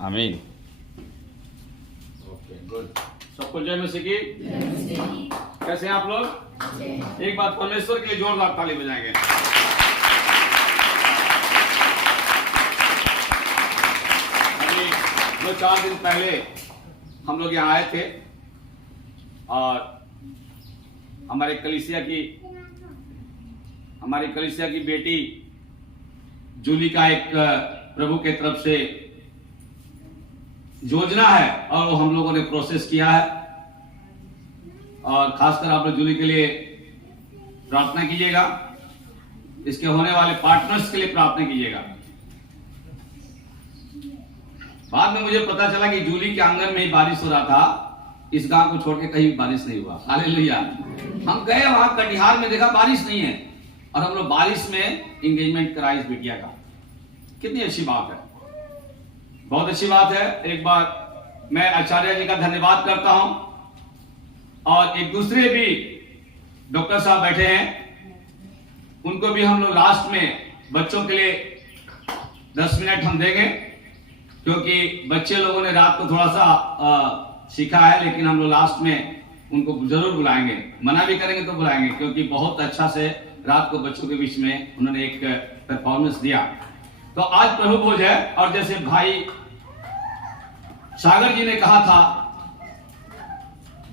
आमीन। Okay good. सबको जय मसीह की। कैसे हैं आप लोग? एक बात परमेश्वर के लिए जोरदार ताली बजाएंगे। अभी 2-4 दिन पहले हम लोग यहाँ आए थे और हमारी कलीसिया की बेटी जूली का एक प्रभु के तरफ से योजना है और वो हम लोगों ने प्रोसेस किया है। और खासकर आप लोग जूली के लिए प्रार्थना कीजिएगा, इसके होने वाले पार्टनर्स के लिए प्रार्थना कीजिएगा। बाद में मुझे पता चला कि जूली के आंगन में ही बारिश हो रहा था, इस गांव को छोड़ के कहीं बारिश नहीं हुआ। हालेलुया। हम गए वहां कटिहार में, देखा बारिश नहीं है और हम लोग बारिश में एंगेजमेंट करा इस बिटिया का। कितनी अच्छी बात है, बहुत अच्छी बात है। एक बार मैं आचार्य जी का धन्यवाद करता हूं और एक दूसरे भी डॉक्टर साहब बैठे हैं, उनको भी हम लोग लास्ट में बच्चों के लिए 10 मिनट हम देंगे, क्योंकि बच्चे लोगों ने रात को थोड़ा सा सीखा है, लेकिन हम लोग लास्ट में उनको जरूर बुलाएंगे। मना भी करेंगे तो बुलाएंगे, क्योंकि बहुत अच्छा से रात को बच्चों के बीच में उन्होंने एक परफॉर्मेंस दिया। तो आज प्रभु भोज है और जैसे भाई सागर जी ने कहा था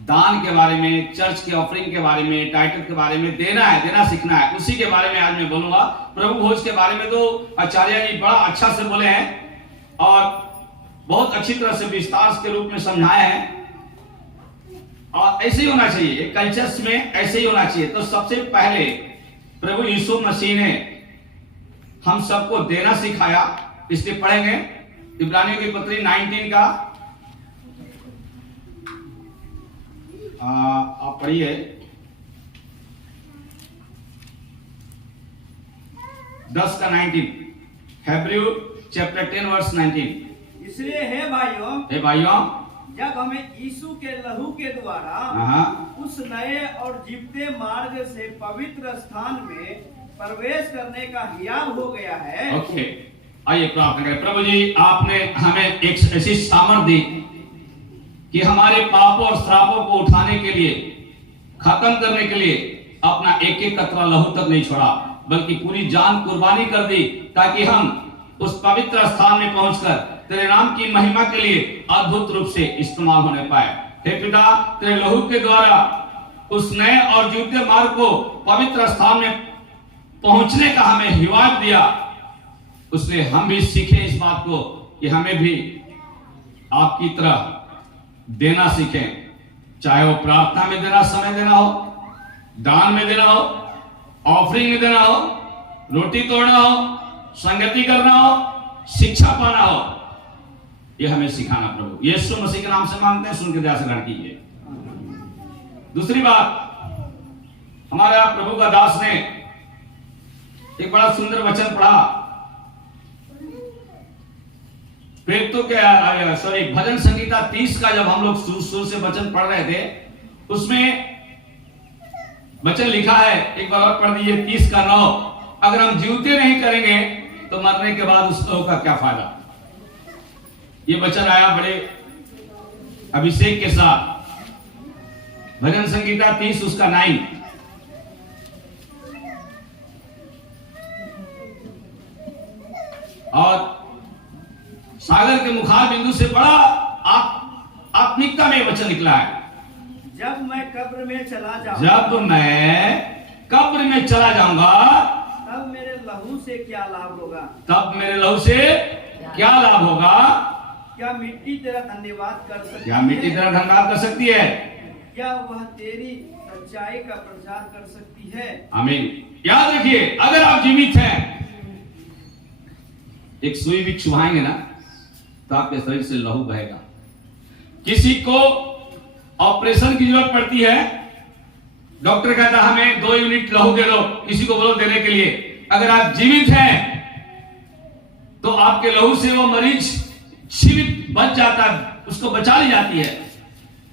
दान के बारे में, चर्च के ऑफरिंग के बारे में, टाइटल के बारे में, देना सीखना है, उसी के बारे में आज मैं बोलूंगा। प्रभु भोज के बारे में तो आचार्य जी बड़ा अच्छा से बोले हैं और बहुत अच्छी तरह से विस्तार के रूप में समझाए हैं और ऐसे ही होना चाहिए, कल्चर्स में ऐसे ही होना चाहिए। तो सबसे पहले प्रभु यीशु मसीह ने हम सबको देना सिखाया, इसलिए पढ़ेंगे इब्रानियों की पत्री 19 का आप पढ़िए 10 का 19, हेब्रू चैप्टर 10 वर्स 19। इसलिए हे भाइयों, जब हमें यीशु के लहू के द्वारा उस नए और जीवते मार्ग से पवित्र स्थान में प्रवेश करने का हियाव हो गया है। ओके, आइए प्रार्थना करें। प्रभु जी, आपने हमें एक ऐसी सामर्थ दी कि हमारे पापों और श्रापों को उठाने के लिए, खत्म करने के लिए अपना एक एक कतरा लहू तक नहीं छोड़ा, बल्कि पूरी जान कुर्बानी कर दी, ताकि हम उस पवित्र स्थान में पहुंचकर तेरे नाम की महिमा के लिए अद्भुत रूप से इस्तेमाल होने पाए। हे पिता, तेरे लहू के द्वारा उस नए और जीवते मार्ग को, पवित्र स्थान में पहुंचने का हमें हिवायत दिया। उसने हम भी सीखे इस बात को कि हमें भी आपकी तरह देना सीखें, चाहे वो प्रार्थना में देना, समय देना हो, दान में देना हो, ऑफरिंग में देना हो, रोटी तोड़ना हो, संगति करना हो, शिक्षा पाना हो, ये हमें सिखाना प्रभु यीशु मसीह के नाम से मांगते हैं। सुन के दया से ग्रहण कीजिए। दूसरी बात, हमारा प्रभु का दास ने एक बड़ा सुंदर वचन पढ़ा, भजन संगीता 30 का जब हम लोग सुर से वचन पढ़ रहे थे, उसमें वचन लिखा है, एक बार और पढ़ दीजिए 30 का 9। अगर हम जीवते नहीं करेंगे तो मरने के बाद उस लोग का क्या फायदा। ये वचन आया बड़े अभिषेक के साथ, भजन संगीता 30 उसका 9। और सागर के मुखार बिंदु से बड़ा आत्मिकता में वचन निकला है। जब मैं कब्र में चला जाऊंगा तब मेरे लहू से क्या लाभ होगा। क्या मिट्टी तेरा धन्यवाद कर सकती है। क्या वह तेरी सच्चाई का प्रचार कर सकती है। आमीन। याद रखिए, अगर आप जीवित हैं, एक सुई भी चुभाएंगे ना तो आपके शरीर से लहू बहेगा। किसी को ऑपरेशन की जरूरत पड़ती है, डॉक्टर कहता है हमें 2 यूनिट लहू दे दो, किसी को बोलो देने के लिए। अगर आप जीवित हैं तो आपके लहू से वो मरीज जीवित बच जाता है, उसको बचा ली जाती है।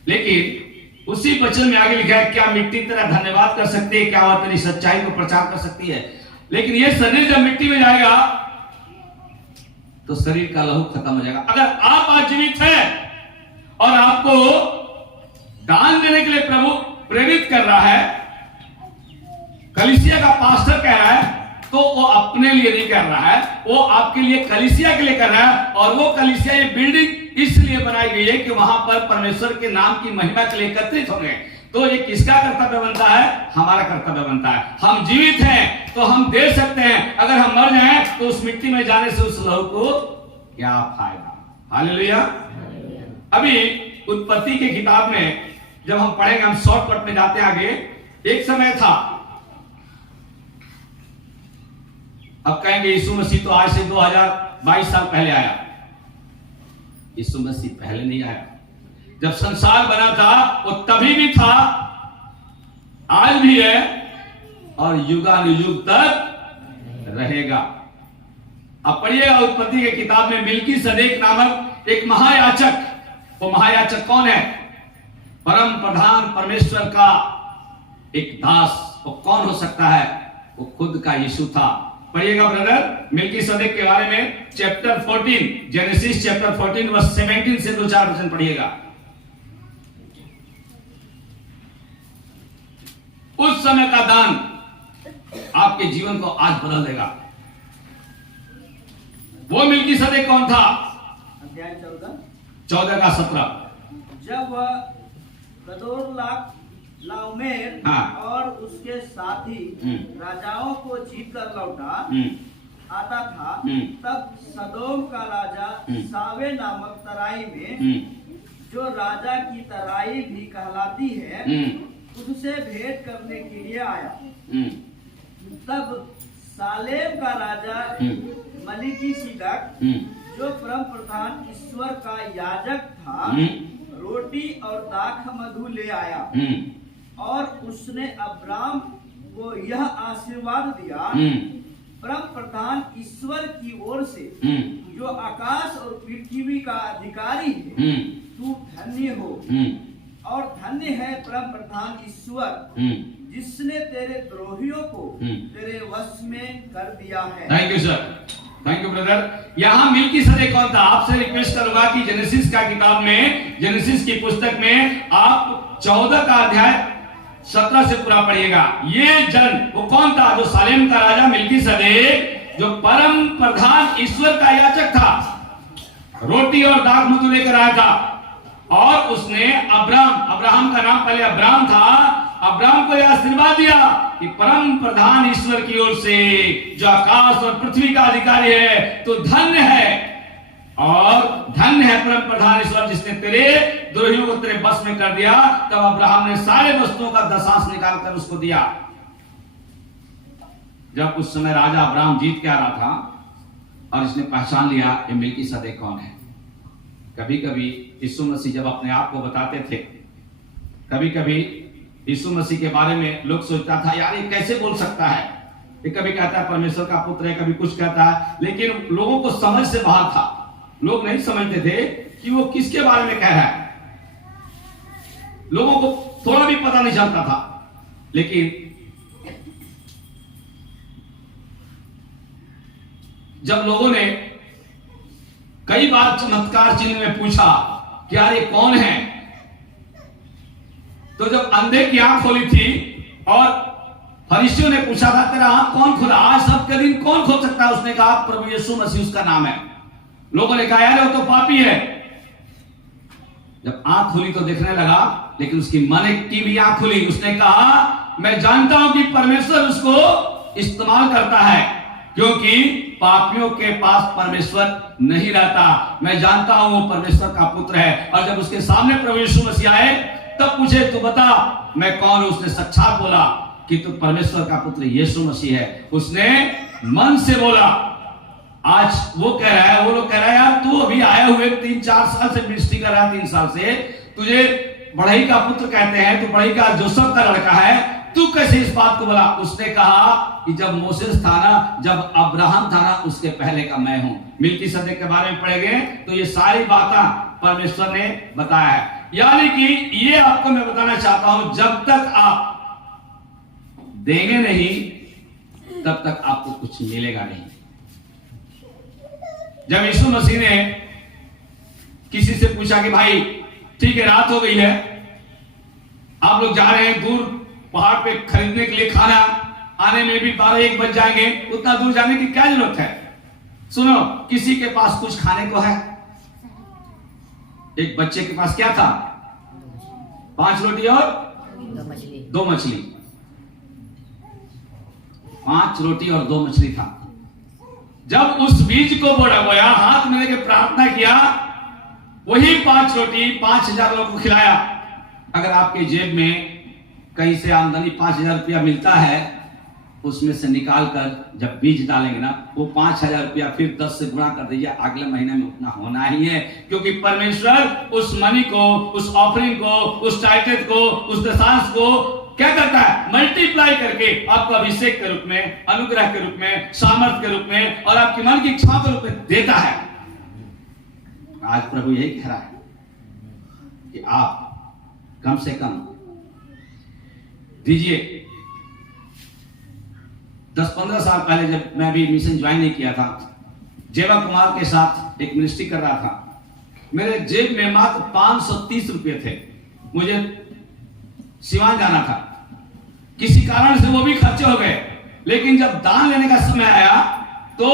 लेकिन उसी वचन में आगे लिखा है, क्या मिट्टी तेरा धन्यवाद कर सकती है, क्या वह तेरी सच्चाई को प्रचार कर सकती है। लेकिन ये शरीर जब मिट्टी में जाएगा तो शरीर का लहू खत्म हो जाएगा। अगर आप आज जीवित हैं और आपको दान देने के लिए प्रभु प्रेरित कर रहा है, कलीसिया का पास्टर कह रहा है, तो वो अपने लिए नहीं कर रहा है, वो आपके लिए कलीसिया के लिए कर रहा है। और वो कलीसिया, ये बिल्डिंग इसलिए बनाई गई है कि वहां पर परमेश्वर के नाम की महिमा के लिए एकत्रित होंगे। तो ये किसका कर्तव्य बनता है? हमारा कर्तव्य बनता है। हम जीवित हैं तो हम दे सकते हैं, अगर हम मर जाएं तो उस मिट्टी में जाने से उस लहू को क्या फायदा। हालेलुया। अभी उत्पत्ति की किताब में जब हम पढ़ेंगे, हम शॉर्टकट में जाते आगे। एक समय था, अब कहेंगे यीशु मसीह तो आज से 2022 साल पहले आया। यीशु मसीह पहले नहीं आया। जब संसार बना था वो तभी भी था, आज भी है और युगानुयुग तक रहेगा। अब पढ़िएगा उत्पत्ति के किताब में मिल्कीसदेक नामक एक महायाजक। वो महायाजक कौन है? परम प्रधान परमेश्वर का एक दास। वो कौन हो सकता है? वो खुद का यीशु था। पढ़िएगा ब्रदर मिल्कीसदेक के बारे में, चैप्टर 14, जेनेसिस चैप्टर 14 वर्स 17 से 2-4 वचन पढ़िएगा। उस समय का दान आपके जीवन को आज बदल देगा। वो मिल्कीसदेक कौन था? अध्याय 14 का 17। जब वह कदोर्लाओमेर और उसके साथी राजाओं को जीत कर लौटा आता था, तब सदोम का राजा सावे नामक तराई में, जो राजा की तराई भी कहलाती है, उससे भेंट करने के लिए आया। तब सालेम का राजा मलिकिसिदक, जो परम प्रधान ईश्वर का याजक था, रोटी और दाख मधु ले आया और उसने अब्राम को यह आशीर्वाद दिया, परम प्रधान ईश्वर की ओर से, जो आकाश और पृथ्वी का अधिकारी है, तू धन्य हो और धन्य है परम प्रधान ईश्वर, जिसने तेरे द्रोहियों को तेरे वश में कर दिया है। Thank you sir, thank you brother. यहां मिल्कीसदेक कौन था? आपसे रिक्वेस्ट करूंगा कि जेनेसिस का किताब में, जेनेसिस की पुस्तक में आप 14 का अध्याय 17 से पूरा पढ़िएगा। ये जन वो कौन था? जो सालेम का राजा मिल्कीसदेक, जो परम प्रधान ईश्वर का याजक था, रोटी और दाख मधु लेकर आया था। और उसने अब्राहम का नाम पहले अब्राम था, अब्राम को यह आशीर्वाद दिया कि परम प्रधान ईश्वर की ओर से, जो आकाश और पृथ्वी का अधिकारी है, तो धन्य है और धन्य है परम प्रधान ईश्वर, जिसने तेरे द्रोहियों को तेरे बस में कर दिया। तब अब्राहम ने सारे वस्तुओं का दशांश निकालकर उसको दिया। जब उस समय राजा अब्राहम जीत के आ रहा था और इसने पहचान लिया ये मिल्कीसदेक कौन है। कभी कभी यीशु मसीह जब अपने आप को बताते थे, कभी कभी यीशु मसीह के बारे में लोग सोचता था यार ये कैसे बोल सकता है, ये कभी कहता है परमेश्वर का पुत्र है, कभी कुछ कहता है, लेकिन लोगों को समझ से बाहर था। लोग नहीं समझते थे कि वो किसके बारे में कह रहा है, लोगों को थोड़ा भी पता नहीं चलता था। लेकिन जब लोगों ने कई बार चमत्कार चिन्ह में पूछा कि यार ये कौन है, तो जब अंधे की आंख खोली थी और फरीसियों ने पूछा था तेरा आंख कौन खोला, आज सबके दिन कौन खोल सकता है, उसने कहा प्रभु यीशु मसीह उसका नाम है। लोगों ने कहा यार वो तो पापी है। जब आंख खुली तो देखने लगा, लेकिन उसकी मन की भी आंख खुली। उसने कहा मैं जानता हूं कि परमेश्वर उसको इस्तेमाल करता है, क्योंकि पापियों के पास परमेश्वर नहीं रहता। मैं जानता हूं वो परमेश्वर का पुत्र है। और जब उसके सामने प्रभु यीशु मसीह आए तब पूछे तू बता मैं कौन हूं। उसने साक्षात बोला कि तू परमेश्वर का पुत्र यीशु मसीह है। उसने मन से बोला। आज वो कह रहा है, वो लोग कह रहा है यार तू अभी आया हुए 3-4 साल से मिनिस्ट्री कर रहा है, 3 साल से तुझे बढ़ई का पुत्र कहते हैं, तू बढ़ई का जोसेफ का लड़का है, तू कैसे इस बात को बोला। उसने कहा कि जब मोसेस था ना, जब अब्राहम था ना, उसके पहले का मैं हूं। मिल्कीसदेक के बारे में पढ़ेंगे तो ये सारी बातें परमेश्वर ने बताया है। यानी कि ये आपको मैं बताना चाहता हूं, जब तक आप देंगे नहीं तब तक आपको कुछ मिलेगा नहीं। जब यीशु मसीह ने किसी से पूछा कि भाई ठीक है रात हो गई है, आप लोग जा रहे हैं दूर पहाड़ पे खरीदने के लिए खाना, आने में भी 12-1 बज जाएंगे, उतना दूर जाने की क्या जरूरत है? सुनो, किसी के पास कुछ खाने को है? एक बच्चे के पास क्या था? 5 रोटी और 2 मछली। 5 रोटी और 2 मछली था। जब उस बीज को बोया, हाथ में लेके प्रार्थना किया, वही 5 रोटी 5000 लोगों को खिलाया। अगर आपके जेब में कहीं से आमदनी 5000 रुपया मिलता है, उसमें से निकाल कर जब बीज डालेंगे ना, वो 5000 रुपया फिर 10 से गुणा कर दीजिए, अगले महीने में उतना होना ही है। क्योंकि परमेश्वर उस मनी को, उस ऑफरिंग को, उस टाइटेड को, उस दशांश को क्या करता है? मल्टीप्लाई करके आपको अभिषेक के रूप में, अनुग्रह के रूप में, सामर्थ के रूप में और आपकी मन की इच्छाओं के रूप में देता है। आज प्रभु यही कह रहा है कि आप कम से कम दीजिए। 10-15 साल पहले जब मैं भी मिशन ज्वाइन नहीं किया था, जेवा कुमार के साथ एक मिनिस्ट्री कर रहा था, मेरे जेब में मात्र 530 रुपये थे। मुझे सिवान जाना था, किसी कारण से वो भी खर्चे हो गए, लेकिन जब दान लेने का समय आया तो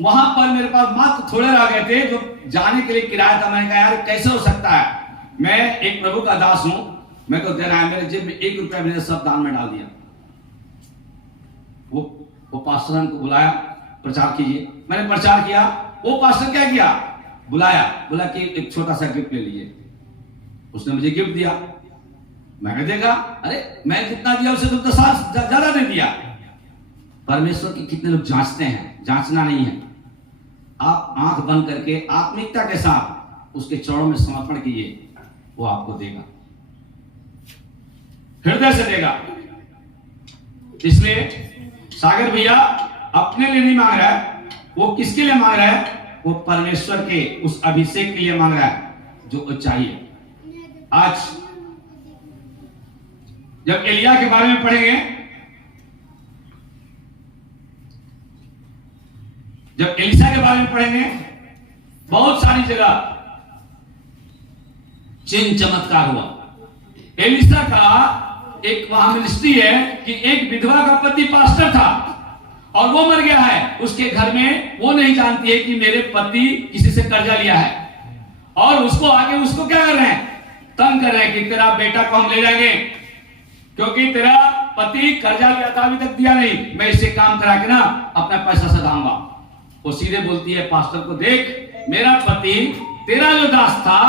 वहां पर मेरे पास मात्र थोड़े रह गए थे जो जाने के लिए किराया था। मैंने कहा यार कैसे हो सकता है, मैं एक प्रभु का दास हूं, मेरे को देना है। मेरे जेब में 1 रुपया मैंने सब दान में डाल दिया। वो पास्टर को बुलाया, प्रचार कीजिए। मैंने प्रचार किया। वो पास्टर क्या किया? बोला कि एक छोटा सा गिफ्ट ले लीजिए। उसने मुझे गिफ्ट दिया। मैंने देखा, अरे मैं जितना दिया उसे तो 10 ज्यादा दे दिया। परमेश्वर की कितने लोग जांचते हैं? जांचना नहीं है। आप आंख बंद करके आत्मिकता के साथ उसके चरणों में समर्पण कीजिए, वो आपको देगा, हृदय से देगा। इसलिए सागर भैया अपने लिए नहीं मांग रहा है, वो किसके लिए मांग रहा है? वो परमेश्वर के उस अभिषेक के लिए मांग रहा है जो चाहिए। आज जब एलिया के बारे में पढ़ेंगे, जब एलिशा के बारे में पढ़ेंगे, बहुत सारी जगह चिन्ह चमत्कार हुआ। एलिशा का एक वहां मिनिस्ट्री है कि एक विधवा का पति पास्टर था और वो मर गया है। उसके घर में वो नहीं जानती है कि मेरे पति किसी से कर्जा लिया है, और उसको आगे उसको क्या कर रहे हैं? तंग कर रहे हैं कि तेरा बेटा को हम ले जाएंगे क्योंकि तेरा पति कर्जा लिया था, अभी तक दिया नहीं, मैं इससे काम करा के ना अपना पैसा सधाऊंगा। वो सीधे बोलती है पास्टर को, देख मेरा पति तेरा जो दास था,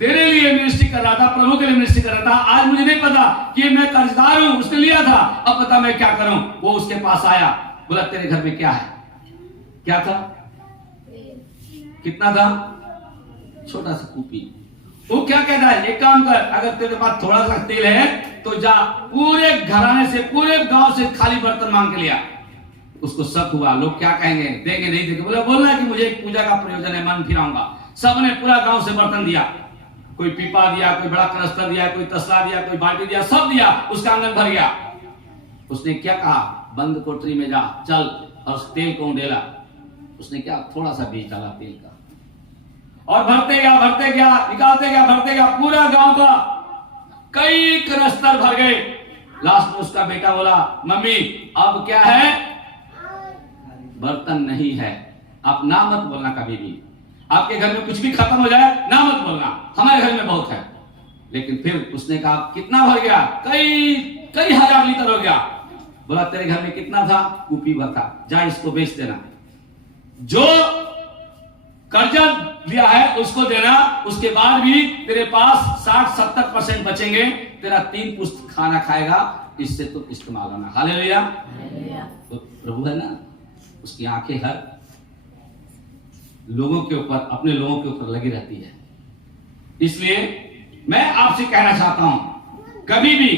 तेरे लिए मिनिस्ट्री कर रहा था, प्रभु के लिए मिनिस्ट्री कर रहा था, आज मुझे नहीं पता कि मैं कर्जदार हूं, उसने लिया था, अब पता मैं क्या करूं। वो उसके पास आया, बोला तेरे घर में क्या है? क्या था? कितना था? छोटा सा कूपी। वो क्या कहता है? एक काम कर, अगर तेरे पास थोड़ा सा तेल है तो जा पूरे घराने से, पूरे गांव से खाली बर्तन मांग के लिया। उसको शक हुआ, लोग क्या कहेंगे, देंगे नहीं देंगे। बोला बोलना कि मुझे एक पूजा का प्रयोजन है, मन फिराऊंगा। सबने पूरा गांव से बर्तन दिया, कोई पीपा दिया, कोई बड़ा कनस्तर दिया, कोई तसला दिया, कोई बाल्टी दिया, सब दिया। उसका आंगन भर गया। उसने क्या कहा? बंद कोठरी में जा, चल और उस तेल को उंडेला। उसने क्या? थोड़ा सा बीज डाला तेल का और भरते गया, निकालते गया, भरते गया। पूरा गांव का कई कनस्तर भर गए। लास्ट में उसका बेटा बोला, मम्मी अब क्या है? बर्तन नहीं है। आप ना मत बोलना कभी भी। आपके घर में कुछ भी खत्म हो जाए ना मत बोलना, हमारे घर में बहुत है। लेकिन फिर उसने कहा कितना भर गया? कई हजार लीटर हो गया। बोला तेरे घर में कितना था? कूपी भर था, जा इसको बेच देना। जो कर्जा लिया है उसको देना, उसके बाद भी तेरे पास 60-70% बचेंगे, तेरा 3 पुस्त खाना खाएगा, इससे तो इस्तेमाल होना। हालेलुया। तो प्रभु है ना, उसकी आंखें हर लोगों के ऊपर, अपने लोगों के ऊपर लगी रहती है। इसलिए मैं आपसे कहना चाहता हूं, कभी भी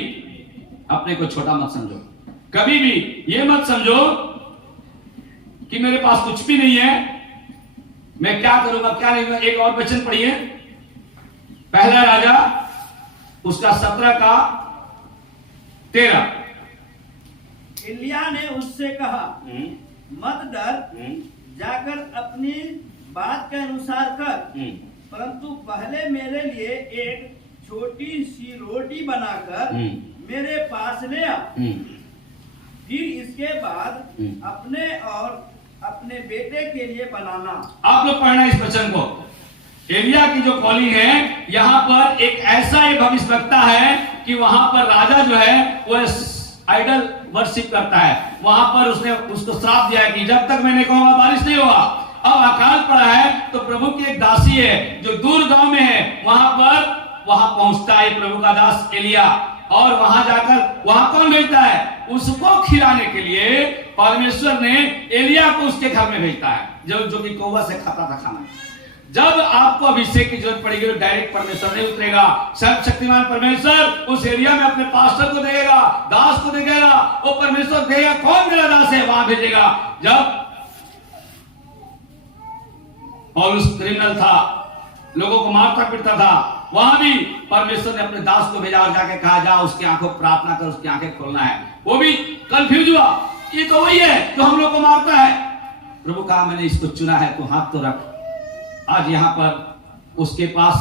अपने को छोटा मत समझो। कभी भी ये मत समझो कि मेरे पास कुछ भी नहीं है, मैं क्या करूंगा क्या नहीं करूंगा। एक और वचन पढ़िए, पहला राजा उसका 17 का 13। एलिया ने उससे कहा, मत डर, जाकर अपनी बात के अनुसार कर, परंतु पहले मेरे लिए एक छोटी सी रोटी बनाकर मेरे पास ले आ। फिर इसके बाद अपने और अपने बेटे के लिए बनाना। आप लोग पढ़ना इस वचन को। एलिया की जो कॉलिंग है, यहाँ पर एक ऐसा एक भविष्यवक्ता है कि वहां पर राजा जो है वो आइडल वर्शिप करता है। वहां पर उसने उसको श्राप दिया कि जब तक मैंने कहूंगा बारिश नहीं होगा। अब अकाल पड़ा है तो प्रभु की एक दासी है जो दूर गांव में है, वहां पहुंचता है प्रभु का दास एलिया, और वहां जाकर वहां कौन भेजता है? उसको खिलाने के लिए परमेश्वर ने एलिया को उसके घर में भेजता है, जो कि कौवा से खाता था खाना। जब आपको अभिषेक की जरूरत पड़ेगी तो डायरेक्ट परमेश्वर नहीं उतरेगा। सर्वशक्तिमान परमेश्वर उस एरिया में अपने पास्टर को देगा, दास को देगा, वो परमेश्वर देगा कौन मेरा दास है वहां भेजेगा। जब पौलुस क्रिमिनल था, लोगों को मारता पीटता था, वहां भी परमेश्वर ने अपने दास को भेजा और जाके कहा जा उसकी आंखों प्रार्थना कर, उसकी आंखें खोलना है। वो भी कंफ्यूज हुआ, ये तो वही है जो हम लोग को मारता है। प्रभु कहा मैंने इसको चुना है, तू हाथ तो रख। आज यहाँ पर उसके पास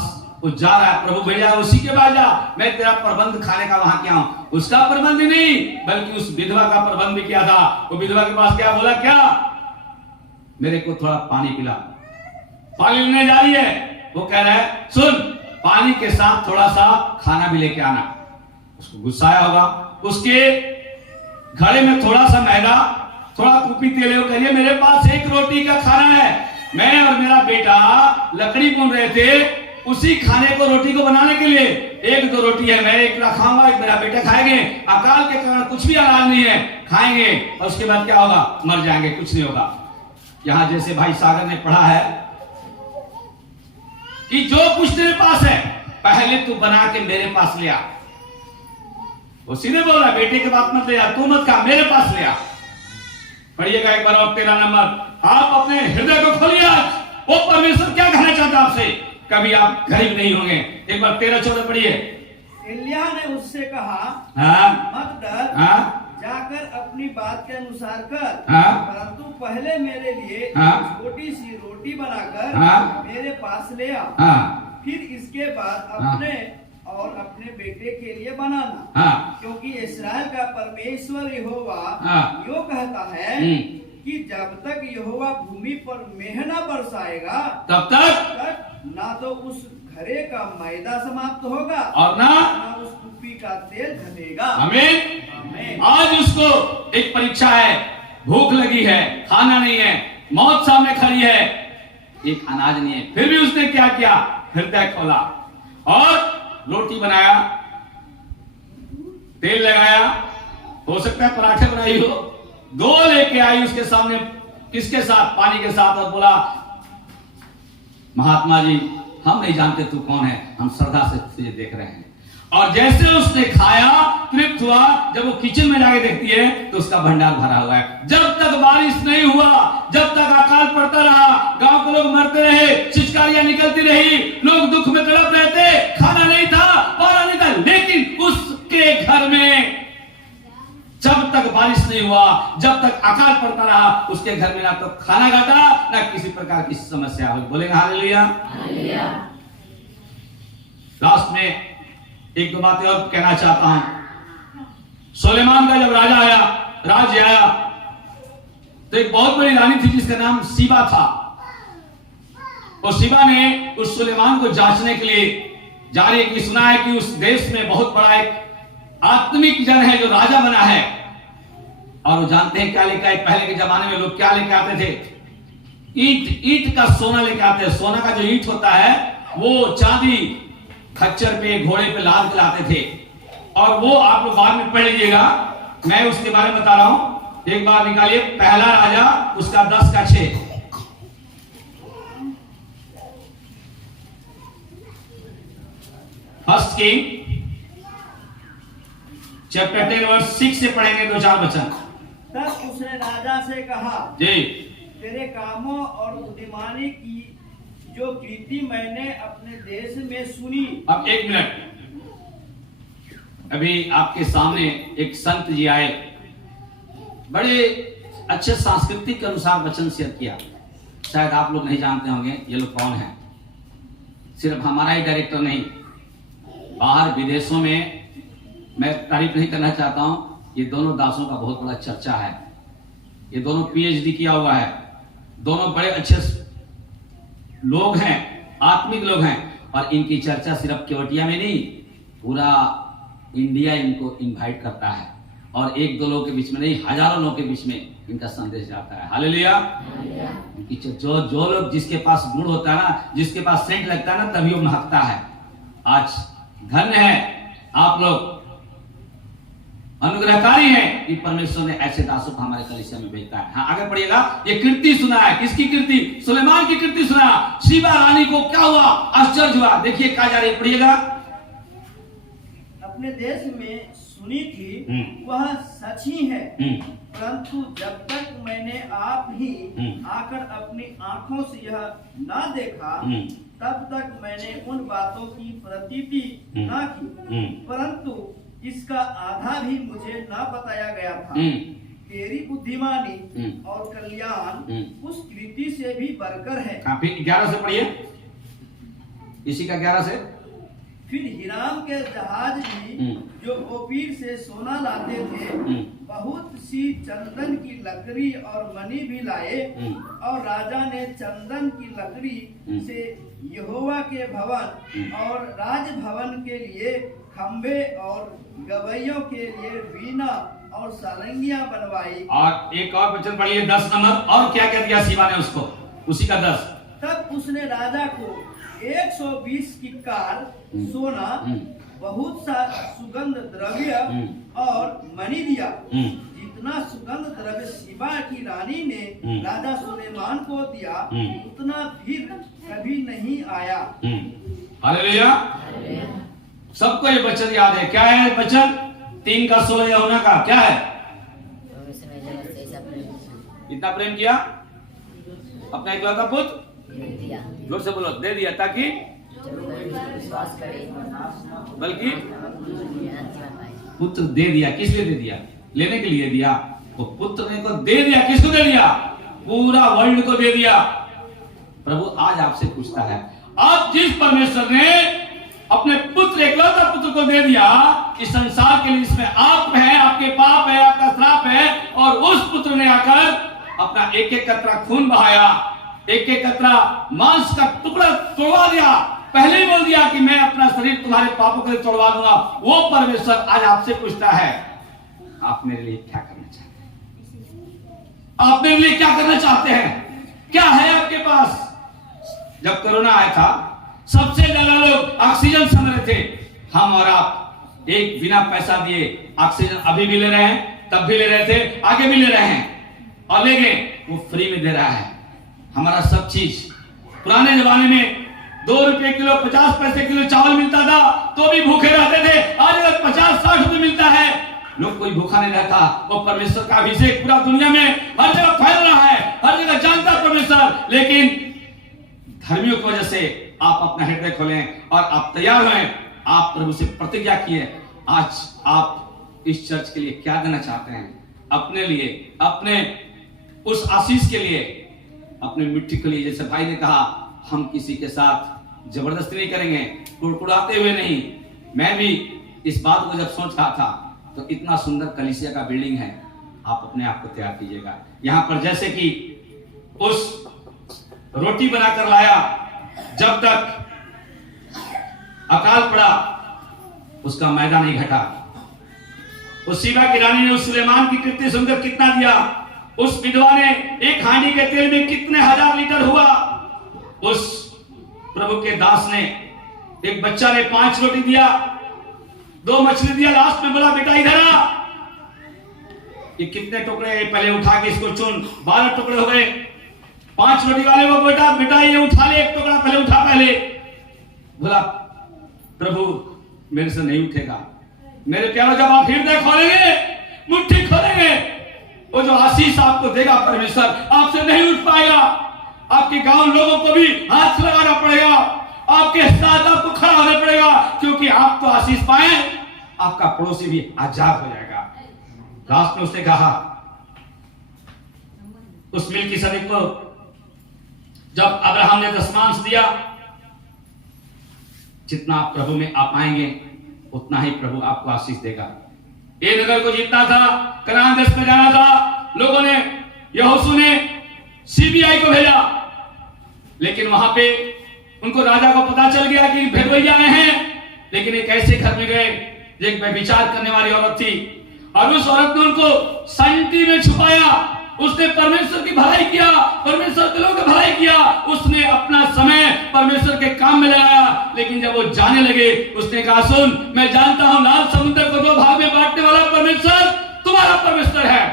वो जा रहा है, प्रभु भेजा उसी के पास जा, मैं तेरा प्रबंध खाने का वहां क्या हूं। उसका प्रबंध नहीं बल्कि उस विधवा का प्रबंध भी किया था। वो विधवा के पास क्या बोला, क्या मेरे को थोड़ा पानी पिला। पानी लेने जा रही है, वो कह रहा है सुन पानी के साथ थोड़ा सा खाना भी लेके आना। उसको गुस्सा आया होगा, उसके घड़े में थोड़ा सा मैदा, थोड़ा कुपी तेल है, कहिए मेरे पास एक रोटी का खाना है, मैं और मेरा बेटा लकड़ी बुन रहे थे उसी खाने को रोटी को बनाने के लिए। एक दो रोटी है, मैं एक खाऊंगा, एक मेरा बेटा खाएंगे। अकाल के कारण कुछ भी अनाज नहीं है, खाएंगे और उसके बाद क्या होगा, मर जाएंगे, कुछ नहीं होगा। यहां जैसे भाई सागर ने पढ़ा है कि जो कुछ तेरे पास है पहले तू बना के मेरे पास ले आ। वो सीधे बोल रहा बेटे के बात मत ले आ, तू मत खा, मेरे पास ले आ। पढ़िएगा एक बार और 13 नंबर। आप अपने हृदय को खोलिए। वो परमेश्वर क्या कहना चाहता है आपसे, कभी आप गरीब नहीं होंगे। एक बार 13-14 पढ़िए। एलिया ने उससे कहा मत डर, जाकर अपनी बात के अनुसार कर, परंतु पहले मेरे लिए छोटी सी रोटी बनाकर मेरे पास ले आ। फिर इसके बाद अपने और अपने बेटे के लिए बनाना, क्योंकि इस्राएल का परमेश्वर यहोवा यो कहता है कि जब तक यहोवा भूमि पर मेह न बरसाएगा तब तक ना तो उस घरे का मैदा समाप्त होगा और ना उस कुप्पी का तेल घटेगा। आमीन। आज उसको एक परीक्षा है, भूख लगी है, खाना नहीं है, मौत सामने खड़ी है, एक अनाज नहीं है, फिर भी उसने क्या किया, हृदय खोला और रोटी बनाया, तेल लगाया, हो सकता है पराठे बनाई हो, दो लेके आई उसके सामने, किसके साथ, पानी के साथ, और बोला महात्मा जी हम नहीं जानते तू कौन है, हम श्रद्धा से तुझे देख रहे हैं। और जैसे उसने खाया, तृप्त हुआ, जब वो किचन में जाके देखती है तो उसका भंडार भरा हुआ है। जब तक बारिश नहीं हुआ, जब तक अकाल पड़ता रहा, गांव के लोग मरते रहे, चिचकारियां निकलती रही, लोग दुख में तड़प रहे थे, खाना नहीं था, पानी नहीं था, लेकिन उसके घर में जब तक बारिश नहीं हुआ, जब तक अकाल पड़ता रहा, उसके घर में ना तो खाना घटा ना किसी प्रकार की समस्या हुई। बोलेंगे हालेलुया। लास्ट में एक दो बातें और कहना चाहता हूं। सुलेमान का जब राज्य आया तो एक बहुत बड़ी रानी थी जिसका नाम सीबा था। और सीबा ने उस सुलेमान को जांचने के लिए जा रही है कि सुना है कि उस देश में बहुत बड़ा एक आत्मिक जन है जो राजा बना है। और वो जानते हैं क्या लेकर आए, पहले के जमाने में लोग क्या लेके आते थे, ईट का सोना लेके आते हैं। सोना का जो ईट होता है वो चांदी खच्चर पे, घोड़े पे लाद के लाते थे। और वो आप लोग बाद में पढ़ लीजिएगा, मैं उसके बारे में बता रहा हूं। एक बार निकालिए पहला राजा उसका 10:6। फर्स्ट किंग चैप्टर 10 वर्स 6 से पढ़ेंगे 2-4 वचन। तब उसने राजा से कहा जी, तेरे कामों और बुद्धिमानी की जो कीर्ति मैंने अपने देश में सुनी। अब 1 मिनट, अभी आपके सामने एक संत जी आए, बड़े अच्छे सांस्कृतिक के अनुसार वचन शेयर किया। शायद आप लोग नहीं जानते होंगे ये लोग कौन है। सिर्फ हमारा ही डायरेक्टर नहीं, बाहर विदेशों में, मैं तारीफ नहीं करना चाहता हूं, ये दोनों दासों का बहुत बड़ा चर्चा है। ये दोनों पीएचडी किया हुआ है, दोनों बड़े अच्छे लोग हैं, आत्मिक लोग हैं, और इनकी चर्चा सिर्फ केवटिया में नहीं, पूरा इंडिया इनको इनवाइट करता है, और एक दो लोगों के बीच में नहीं, हजारों लोगों के बीच में इनका संदेश जाता है। हालेलुया। जो लोग, जिसके पास गुण होता है ना, जिसके पास सेंट लगता है ना, तभी वो महकता है। आज धन्य है आप लोग, अनुग्रहकारी हैं कि परमेश्वर ने ऐसे दासों को हमारे कलीसिया में भेजा है। हाँ, आगे पढ़िएगा। ये कीर्ति सुना है, किसकी कीर्ति? सुलेमान की कीर्ति सुना। शीबा रानी को क्या हुआ? आश्चर्य हुआ। देखिए क्या जा रही, पढ़िएगा। अपने देश में सुनी थी, वह सच ही है, परंतु जब तक मैंने आप ही आकर अपनी आंखों से यह ना देखा, तब तक मैंने उन बातों की प्रतीति ना की। परंतु इसका आधा भी मुझे ना बताया गया था। तेरी बुद्धिमानी और कल्याण उस कृति से भी बढ़कर है। फिर 11 से पढ़िए, इसी का 11 से। फिर हिराम के जहाज भी जो ओपीर से सोना लाते थे, बहुत सी चंदन की लकड़ी और मणि भी लाए, और राजा ने चंदन की लकड़ी से यहोवा के भवन और राजभवन के लिए खंबे और गवैयों के लिए वीणा और सारंगियां बनवाई। और एक और वचन पढ़िए, 10 नंबर। और क्या कह दिया शिवा ने उसको, उसी का 10। तब उसने राजा को 120 किक्कार सोना, बहुत सा सुगंध द्रव्य और मणि दिया, जितना सुगंध द्रव्य शिबा की रानी ने राजा सुलेमान को दिया, उतना फिर कभी नहीं आया। हालेलुया। सबको ये वचन याद है। क्या है वचन? 3 का 16 यूहन्ना का क्या है? इतना प्रेम किया अपना इकलौता पुत्र, जोर से बोलो, दे दिया, ताकि बल्कि पुत्र दे दिया। किस लिए दे दिया? लेने के लिए दिया। वो पुत्र ने को दे दिया। किसको दे दिया? पूरा वर्ल्ड को दे दिया। प्रभु आज आपसे पूछता है, आप जिस परमेश्वर ने अपने पुत्र, एकलौता पुत्र को दे दिया इस संसार के लिए, इसमें आप है, आपके पाप है, आपका श्राप है, और उस पुत्र ने आकर अपना एक एक कतरा खून बहाया, एक एक कतरा मांस का टुकड़ा तोड़वा दिया। पहले ही बोल दिया कि मैं अपना शरीर तुम्हारे पापों के लिए तोड़वा दूंगा। वो परमेश्वर आज आपसे पूछता है, आप मेरे लिए क्या करना चाहते हैं? आप मेरे लिए क्या करना चाहते हैं? क्या है आपके पास? जब कोरोना आया था, सबसे ज्यादा लोग ऑक्सीजन समझ रहे थे। हम और आप एक बिना पैसा दिए ऑक्सीजन अभी भी ले रहे हैं, तब भी ले रहे थे, आगे भी ले रहे हैं, और ले गए, वो फ्री में दे रहा है हमारा सब चीज। पुराने जमाने में 2 रुपए किलो, 50 पैसे किलो चावल मिलता था, तो भी भूखे रहते थे। आज अगर 50-60 रुपए मिलता है, लोग कोई भूखा नहीं रहता। वो परमेश्वर का अभिषेक पूरा दुनिया में हर जगह फैल रहा है, हर जगह जानता परमेश्वर। लेकिन धर्मियों की वजह से आप अपना हृदय खोलें और आप तैयार हैं। आप प्रभु से प्रतिज्ञा किए। आज आप इस चर्च के लिए क्या देना चाहते हैं? अपने लिए, अपने उस आशीष के लिए, अपने मिट्टी के लिए। जैसे भाई ने कहा, हम किसी के साथ जबरदस्ती नहीं करेंगे, कुड़कुड़ाते हुए नहीं। मैं भी इस बात को जब सोच रहा था, तो इतना सुंदर कलीसिया का बिल्डिंग है, आप अपने आप को तैयार कीजिएगा। यहां पर जैसे कि उस रोटी बनाकर लाया, जब तक अकाल पड़ा उसका मैदा नहीं घटा। उस शीबा की रानी ने उस सुलेमान की कीर्ति सुनकर कितना दिया। उस विधवा ने एक हांडी के तेल में कितने 1000 लीटर हुआ। उस प्रभु के दास ने, एक बच्चा ने 5 रोटी दिया, 2 मछली दिया, लास्ट में बोला बेटा इधर आ। ये कितने टुकड़े? पहले उठा के इसको चुन, 12 टुकड़े हो गए। 5 रोटी वाले को बेटा ये उठा ले, एक टुकड़ा पहले उठा। पहले बोला प्रभु मेरे से नहीं उठेगा। मेरे प्यारों, जब आप हृदय खोलेंगे, मुट्ठी खोलेंगे, वो जो आशीष आपको देगा परमेश्वर, आपसे नहीं उठ पाएगा। आपके गांव लोगों को भी हाथ लगाना पड़ेगा, आपके साथ आपको खड़ा होना पड़ेगा, क्योंकि आप तो आशीष पाए, आपका पड़ोसी भी आजाद हो जाएगा। लास्ट में उसने कहा, उस मिल की सदी को जब अब्राहम ने दशमांश दिया, जितना आप प्रभु में आ पाएंगे उतना ही प्रभु आपको आशीष देगा। ये नगर को जीतना था, कनान देश में जाना था। लोगों ने, यहोशू ने सीबीआई को भेजा, लेकिन वहां पे उनको राजा को पता चल गया कि भेड़वैया आए हैं। लेकिन एक ऐसे घर में गए, एक व्यभिचार करने वाली औरत थी, और उस औरत ने उनको संटी में छुपाया। उसने परमेश्वर की भलाई किया, परमेश्वर के लोगों की भलाई किया। उसने अपना समय परमेश्वर के काम में लगाया। लेकिन जब वो जाने लगे, उसने कहा, सुन, मैं जानता हूं लाल समुद्र को दो भाग में बांटने वाला परमेश्वर तुम्हारा परमेश्वर है।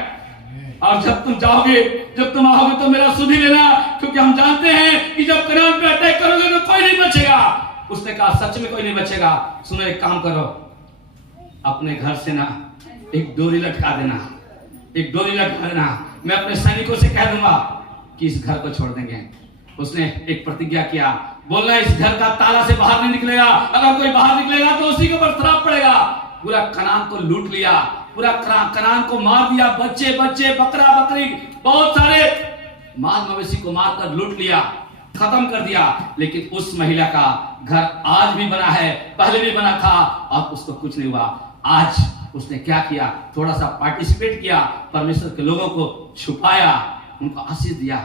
और जब तुम जाओगे, जब तुम आओगे तो मेरा सुधि लेना, क्योंकि हम जानते हैं कि जब कनान पे अटैक करोगे तो कोई नहीं बचेगा। उसने कहा, सच में कोई नहीं बचेगा। सुनो, एक काम करो, अपने घर से ना एक डोरी लटका देना, एक डोरी लटका देना। मैं अपने सैनिकों से कह दूंगा कि इस घर को छोड़ देंगे। उसने एक प्रतिज्ञा किया, बोलना इस घर का ताला से बाहर नहीं निकलेगा। अगर कोई बाहर निकलेगा तो उसी के ऊपर श्राप पड़ेगा। पूरा कनान को लूट लिया, पूरा कनान को मार दिया। बच्चे बच्चे, बकरा बकरी, बहुत सारे माल मवेशी को मारकर लूट लिया, खत्म कर दिया। लेकिन उस महिला का घर आज भी बना है, पहले भी बना था, और उसको कुछ नहीं हुआ। आज उसने क्या किया, थोड़ा सा पार्टिसिपेट किया, परमेश्वर के लोगों को छुपाया, उनको आशीष दिया।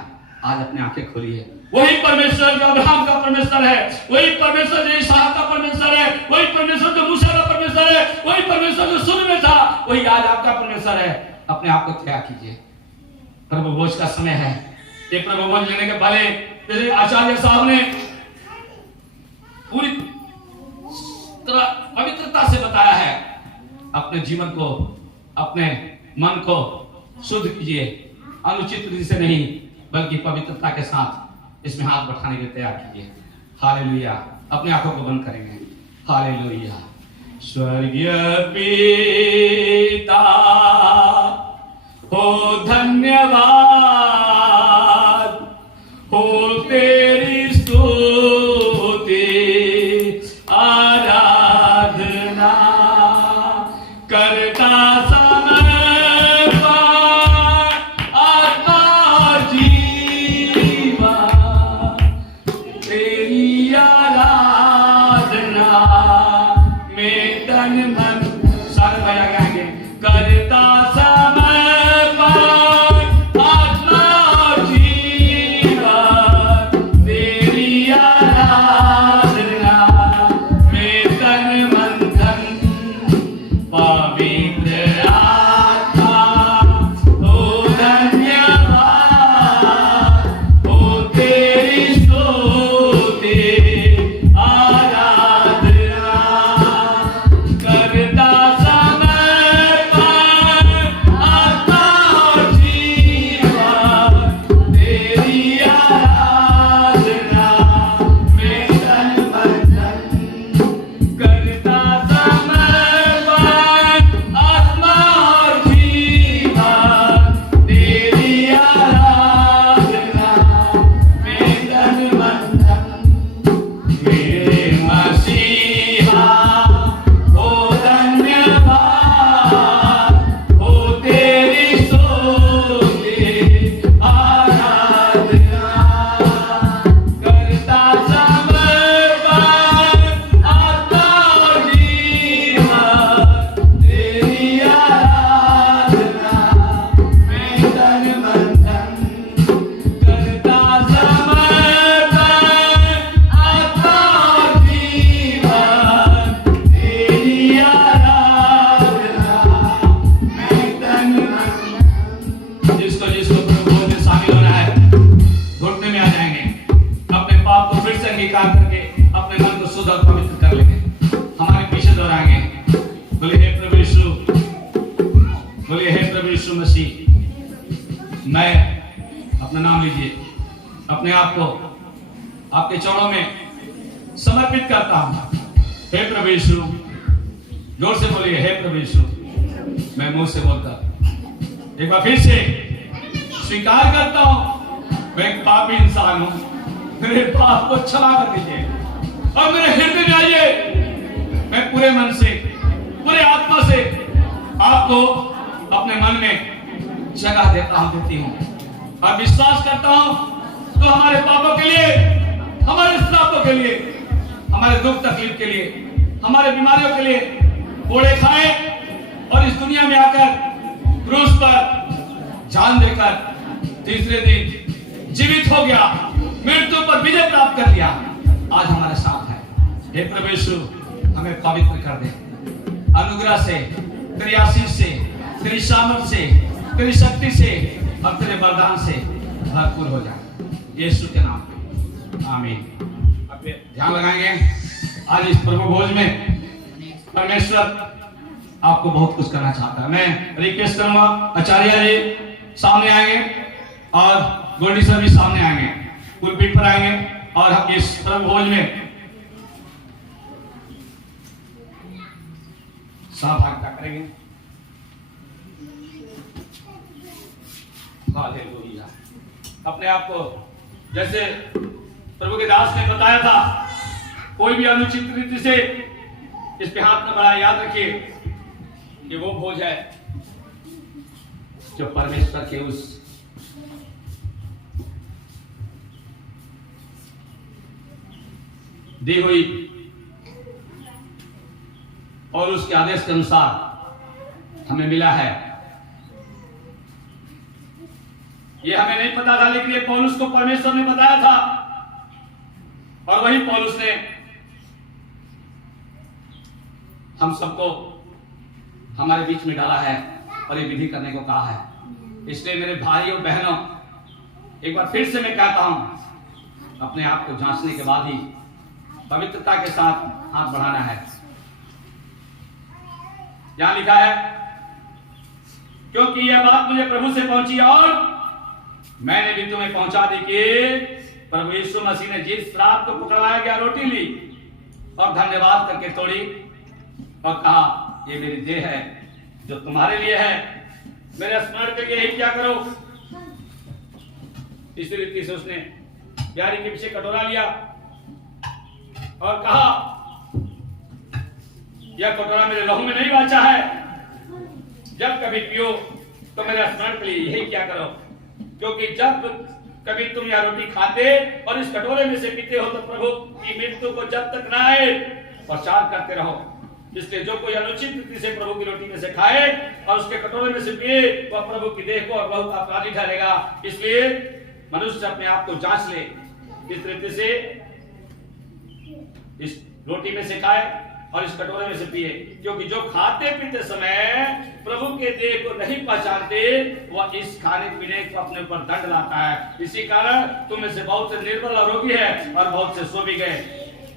आज अपने आंखें खोलिए, वही परमेश्वर जो अब्राहम का परमेश्वर है, वही परमेश्वर जो इसहाक का परमेश्वर है, वही परमेश्वर जो मूसा का परमेश्वर है, वही परमेश्वर जो शुरू में था, वही आज आपका परमेश्वर है। अपने आप को तैयार कीजिए, प्रभु भोज का समय है। ये प्रभु भोज लेने के पहले जैसे आचार्य साहब ने पूरी तरह पवित्रता से बताया है, अपने जीवन को, अपने मन को शुद्ध कीजिए, अनुचित रीति से नहीं बल्कि पवित्रता के साथ इसमें हाथ बढ़ाने के लिए तैयार कीजिए। हालेलुया। अपने आंखों को बंद करेंगे। हालेलुया। स्वर्गीय पिता हो धन्यवाद हो तेरी स्तुति आराधना करता समय आत्मा जीवा तेरी आराधना में तन मन सारे बजा गाएंगे। करता मैं अपना नाम लीजिए, अपने आप को आपके चरणों में समर्पित करता हूं। हे प्रभु यीशु, जोर से बोलिए, हे प्रभु यीशु। मैं मुंह से बोलकर एक बार फिर से स्वीकार करता हूं, मैं एक पापी इंसान हूं, मेरे पाप को क्षमा कर दीजिए और मेरे हृदय में आइए। मैं पूरे मन से, पूरे आत्मा से आपको अपने मन में जगह देता हूं, देती हूं और विश्वास करता हूं तो हमारे पापों के लिए, हमारे श्रापों के लिए, हमारे दुख तकलीफ के लिए, हमारे बीमारियों के लिए कोड़े खाए और इस दुनिया में आकर क्रूस पर जान देकर तीसरे दिन जीवित हो गया, मृत्यु पर विजय प्राप्त कर लिया, आज हमारे साथ है। हे प्रभु यीशु, हमें पवित्र कर दे, अनुग्रह से, तेरी आशीष से, तेरी सामर्थ से, तेरी शक्ति से और तेरे वरदान से भरपूर हो जाए, यीशु के नाम पे आमीन। अब ध्यान लगाएंगे आज इस प्रभु भोज में परमेश्वर आपको बहुत कुछ करना चाहता है। मैं रिक्वेस्ट करूंगा आचार्य जी सामने आएंगे और गोल्डी सर भी सामने आएंगे, पुलपिट पर आएंगे और हम इस प्रभु भोज में सहभागिता करेंगे। हालेलुया। अपने आप को जैसे प्रभु के दास ने बताया था, कोई भी अनुचित रीति से इस पे हाथ न बढ़ाए, याद रखिए कि वो भोज है जो परमेश्वर के उस दी हुई और उसके आदेश के अनुसार हमें मिला है। ये हमें नहीं पता था, लेकिन ये पौलुस को परमेश्वर ने बताया था और वही पौलुस ने हम सबको हमारे बीच में डाला है और ये विधि करने को कहा है। इसलिए मेरे भाइयों बहनों, एक बार फिर से मैं कहता हूं, अपने आप को जांचने के बाद ही पवित्रता के साथ हाथ बढ़ाना है। यहां लिखा है, क्योंकि यह बात मुझे प्रभु से पहुंची और मैंने भी तुम्हें पहुंचा दी कि प्रभु यीशु मसीह ने जिस रात को पकड़ाया गया रोटी ली और धन्यवाद करके तोड़ी और कहा, ये मेरी देह है जो तुम्हारे लिए है, मेरे स्मरण के लिए ही क्या करो। इस रीति से उसने प्यारी के पीछे कटोरा लिया और कहा, यह कटोरा मेरे लहू में नहीं बाचा है, जब कभी पियो तो मेरे स्मरण के लिए यही क्या करो। क्योंकि जब कभी तुम यह रोटी खाते और इस कटोरे में से पीते हो तो प्रभु की मृत्यु को जब तक न आए प्रचार करते रहो। इसलिए जो कोई अनुचित रीति से प्रभु की रोटी में से खाए और उसके कटोरे में से पिए, वह प्रभु की देह को और बहुत अपराधी ठहरेगा। इसलिए मनुष्य अपने आप को जांच ले, इस रीति से इस रोटी में से खाए और इस कटोरे में से पिए। क्योंकि जो खाते पीते समय प्रभु के देह को नहीं पहचानते, वह इस खाने पीने को अपने ऊपर दंड लाता है। इसी कारण तुम में से बहुत से निर्बल और रोगी है और बहुत से सो भी गए।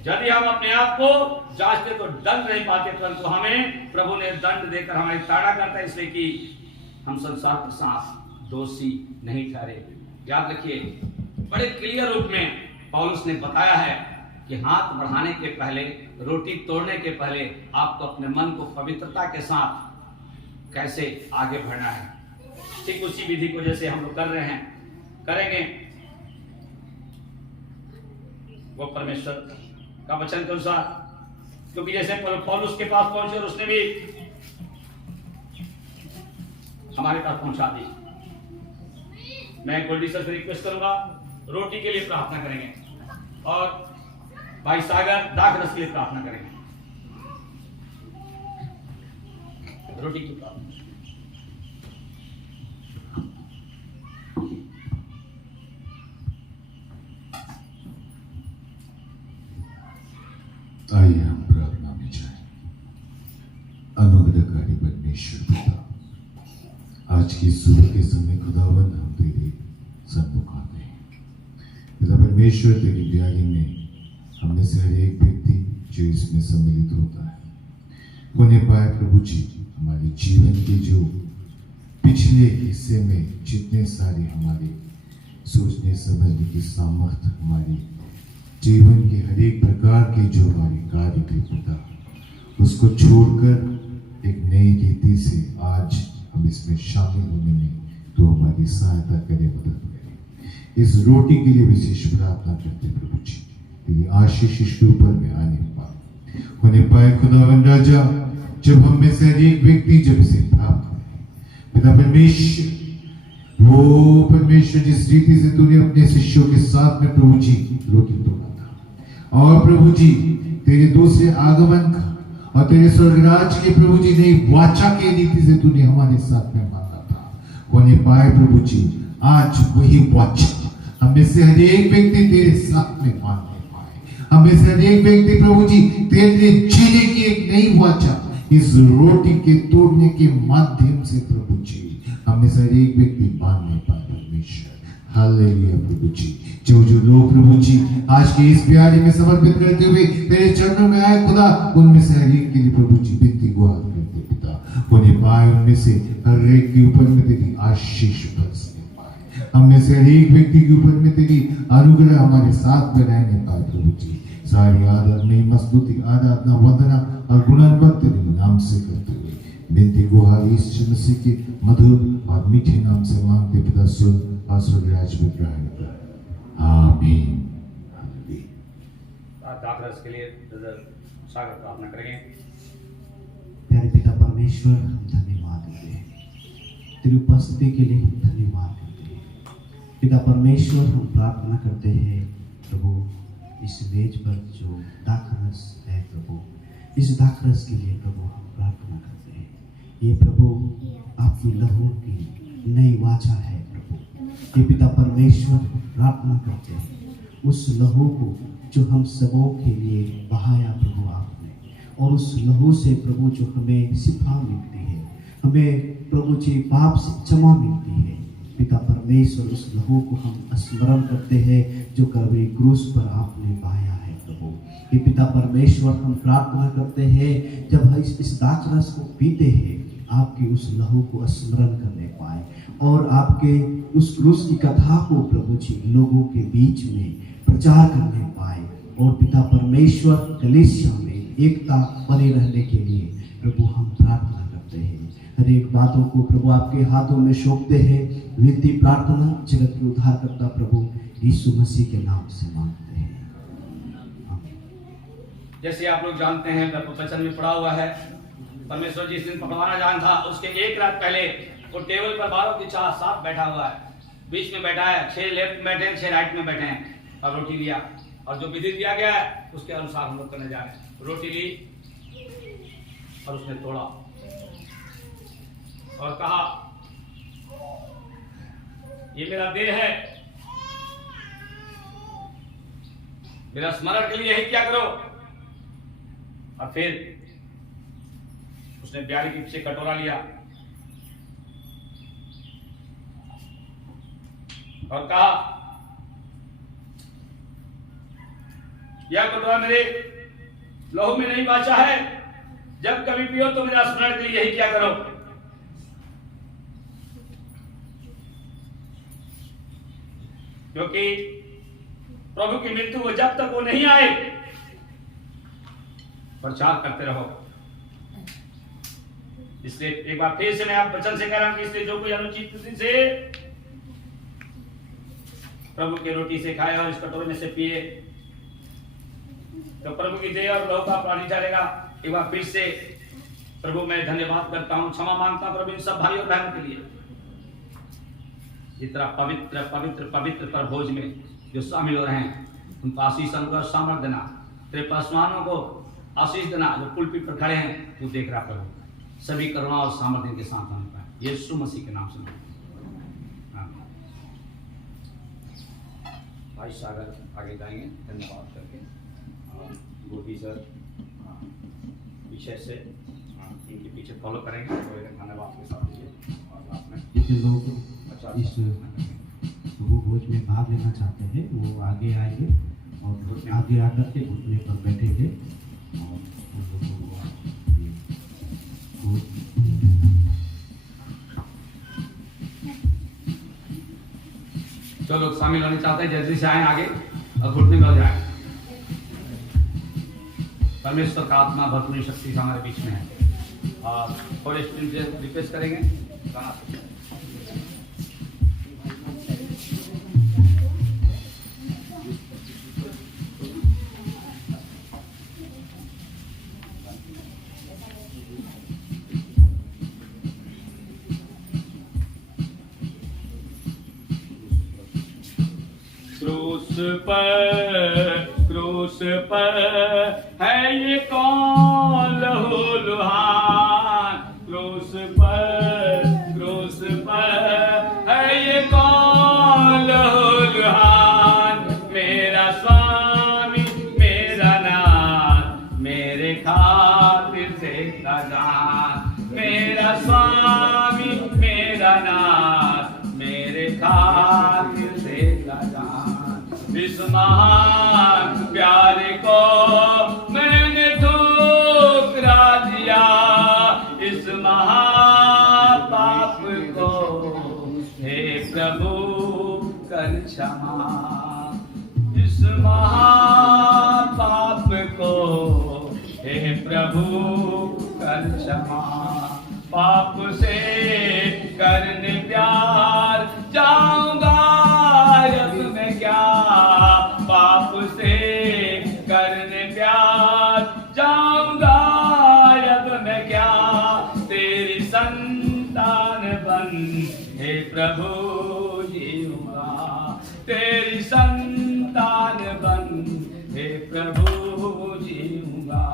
यदि हम अपने आप को जांचते तो दंड नहीं पाते, परंतु हमें प्रभु ने दंड देकर हमारी ताड़ा करता है, इसलिए कि हम संसार के साथ दोषी नहीं ठहरे। याद रखिए, बड़े क्लियर रूप में पौलुस ने बताया है कि हाथ बढ़ाने के पहले, रोटी तोड़ने के पहले आपको अपने मन को पवित्रता के साथ कैसे आगे बढ़ना है। ठीक उसी विधि को जैसे हम लोग कर रहे हैं, करेंगे। वो परमेश्वर का वचन के अनुसार, क्योंकि जैसे पौलुस के पास पहुंचे और उसने भी हमारे पास पहुंचा दी। मैं गोल्डी सर से रिक्वेस्ट करूंगा, रोटी के लिए प्रार्थना करेंगे और भाई सागर दाखरस के लिए प्रार्थना करेंगे। रोटी की प्रार्थना। आइए हम प्रार्थना में जाएं। अनुग्रहकारी परमेश्वर पिता, आज की सुबह के समय खुदावंद हम तेरे सन्मुख आते हैं। पिता परमेश्वर, तेरी ब्याही में हमने से हर एक व्यक्ति जो इसमें सम्मिलित होता है होने पाए प्रभु जी, हमारे जीवन के जो पिछले हिस्से में जितने सारे हमारे सोचने समझने की सामर्थ्य, हमारी जीवन के हर एक प्रकार के जो हमारे कार्य थे पिता, उसको छोड़कर एक नई रीति से आज हम इसमें शामिल होने में तो हमारी सहायता करे, मदद करे। इस रोटी के लिए विशेष प्रार्थना करते प्रभु जी, तेरी आशीष इसके ऊपर में आने पाए होने पाए खुदावंद राजा। जब हम में से हर एक व्यक्ति जब इसे प्राप्त करे पिता परमेश्वर, वो परमेश्वर जिस रीति से तूने अपने शिष्यों के साथ में प्रभु जी रोटी तोड़ा था, और प्रभु जी तेरे दूसरे आगमन का और तेरे स्वर्गराज के प्रभु जी ने वाचा के रीति से तूने हमारे साथ में मांगा था, होने पाए प्रभु जी आज वही वाचा हमें से हर एक व्यक्ति तेरे साथ में मानने पाए। हमें से हर एक व्यक्ति प्रभु जी तेरे लिए जीने की एक नई वाचा इस रोटी के तोड़ने के माध्यम से प्रभु जी हमें से हर एक व्यक्ति बांधने पाए। परमेश्वर हालेलुया प्रभु जी, जो जो लोग प्रभु जी आज के इस प्यारे में समर्पित करते हुए तेरे चरणों में आए खुदा, उनमें से हर एक के लिए प्रभु जी विनती गुहार करते पिता, उन्हें पाए उनमें से हर एक के ऊपर में तेरी आशीष बरसने पाए। हमें से हर एक व्यक्ति के ऊपर में तेरी अनुग्रह हमारे साथ में रहने पाए प्रभु जी। सारी आदर में मस्तुति आराधना वंदना और गुणान्वित तेरे नाम से करते हुए विनती गुहार यीशु मसीह के मधुर और मीठे नाम से मांगते पिता, सुन और स्वर्गराज में ग्रहण कर। आमीन। दाखरस के लिए सागर प्रार्थना करेंगे। प्यारे पिता परमेश्वर, हम धन्यवाद देते हैं, तेरी उपस्थिति के लिए हम धन्यवाद करते हैं। पिता परमेश्वर, हम प्रार्थना करते हैं प्रभु, इस वेज पर जो दाखरस है प्रभु, इस दाखरस के लिए प्रभु हम प्रार्थना करते हैं। ये प्रभु आपकी लहू की नई वाचा है प्रभु। ये पिता परमेश्वर, प्रार्थना करते हैं उस लहू को जो हम सबों के लिए बहाया प्रभु आपने, और उस लहू से प्रभु जो हमें शिफा मिलती है, हमें प्रभु जी पाप से क्षमा मिलती है। पिता परमेश्वर, उस लहू को हम स्मरण करते हैं जो कलवरी क्रूस पर आपने बहाया है प्रभु। ये पिता परमेश्वर, हम प्रार्थना करते हैं जब हम इस दाखरस को पीते हैं, आपके उस लहू को स्मरण करने पाए और आपके उस क्रूस की कथा को प्रभु जी लोगों के बीच में प्रचार करने पाए। और पिता परमेश्वर, कलीसिया में एकता बने रहने के लिए प्रभु हम प्रार्थना करते हैं। हर एक बातों को प्रभु आपके हाथों में सौंपते हैं। विनती प्रार्थना जगत के उद्धारकर्ता प्रभु यीशु मसीह के नाम से मांगते हैं। जैसे आप लोग जानते हैं, वचन में पड़ा हुआ है, परमेश्वर जिस दिन पकवाना जान था उसके एक रात पहले वो टेबल पर 12 की चाह साथ बैठा हुआ है, बीच में बैठा है, 6 लेफ्ट में बैठे हैं, 6 राइट में बैठे हैं, और रोटी लिया और जो विधि दिया गया है उसके अनुसार हम लोग करने जा रहे हैं। रोटी ली और उसने तोड़ा और कहा, ये मेरा देह है, मेरा स्मरण के लिए यही क्या करो। और फिर उसने ब्यारी के पीछे कटोरा लिया और कहा, यह कटोरा मेरे लहू में नहीं बाचा है, जब कभी पियो तो मेरा स्मरण के लिए यही क्या करो। क्योंकि प्रभु की मृत्यु को जब तक वो नहीं आए प्रचार करते रहो। इसलिए एक बार फिर से मैं आप वचन से कह रहा हूं कि इसलिए जो कोई अनुचित रीति से प्रभु की रोटी से खाए और इस कटोरे में से पिए तो प्रभु की देह और लहू का प्राणी चलेगा। एक बार फिर से प्रभु मैं धन्यवाद करता हूं, क्षमा मांगता हूं प्रभु इन सब भाई और बहन के लिए। जितना पवित्र पवित्र पवित्र पर भोज में जो शामिल हो रहे हैं उनको आशीष अनुग्रह सामर्थ देना, तेरे पासवानों को आशीष देना जो पुलपीठ पर खड़े हैं, तू देख रहा प्रभु, सभी करुणा और सामर्थ्य के साथ होने पाए यीशु मसीह के नाम से। भाई सागर आगे जाएंगे धन्यवाद करके, गोभी सर पीछे से इनके पीछे फॉलो करेंगे, धन्यवाद के साथ जितने लोग इस प्रभु भोज में भाग लेना चाहते हैं वो आगे आएंगे और आगे आकर के घुटने पर बैठेंगे और जो लोग शामिल होने चाहते हैं जल्दी से आए आगे और घुटने में हो जाए। परमेश्वर का आत्मा भरपूरी शक्ति से हमारे बीच में है और थोड़े स्क्रीन से रिक्वेस्ट करेंगे। क्रूस पर है ये कौन लहूलुहान, क्रूस पर है ये कौन लहूलुहान। मेरा स्वामी मेरा नाथ मेरे खातिर देता जान, मेरा स्वामी मेरा नाथ मेरे खातिर देता जान। इस महान प्यारे को मैंने ठुकरा दिया, इस महापाप को हे प्रभु कर क्षमा, इस महापाप को हे प्रभु कर क्षमा। पाप से करने प्यार जाऊंगा अब मैं क्या, पाप से करने प्यार जाऊंगा अब मैं क्या। तेरी संतान बन हे प्रभु जीऊंगा, तेरी संतान बन हे प्रभु जीऊंगा।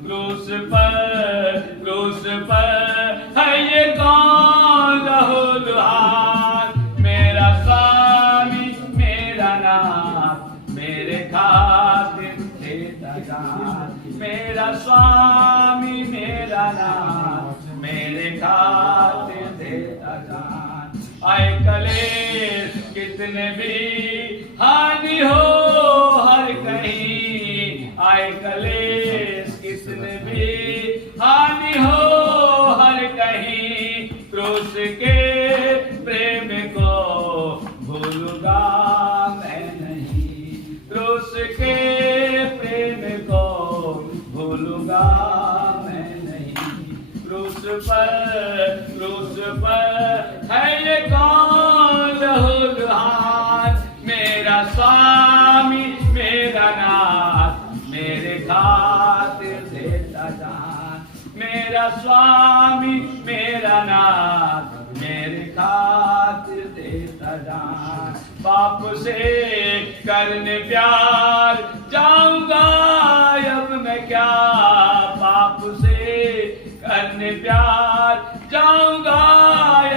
क्रूस पर है ये कौन लहूलुहान, मेरा स्वामी मेरा नाथ मेरे खातिर देता जान, मेरा स्वामी मेरा नाथ मेरे खातिर देता जान। आए कलेश कितने भी हानि हो हर कहीं, आए कलेश कितने भी हानि हो हर कहीं। क्रूस के प्रेम को भूलूंगा मैं नहीं, क्रूस के प्रेम को भूलूंगा मैं नहीं। क्रूस पर है ये कौन लहूलुहान, मेरा स्वामी मेरा नाथ मेरे खातिर देता जान, मेरा स्वामी मेरा नाथ मेरे खातिर देता जान। पाप से करने प्यार जाऊंगा अब मैं क्या, पाप से करने प्यार जाऊंगा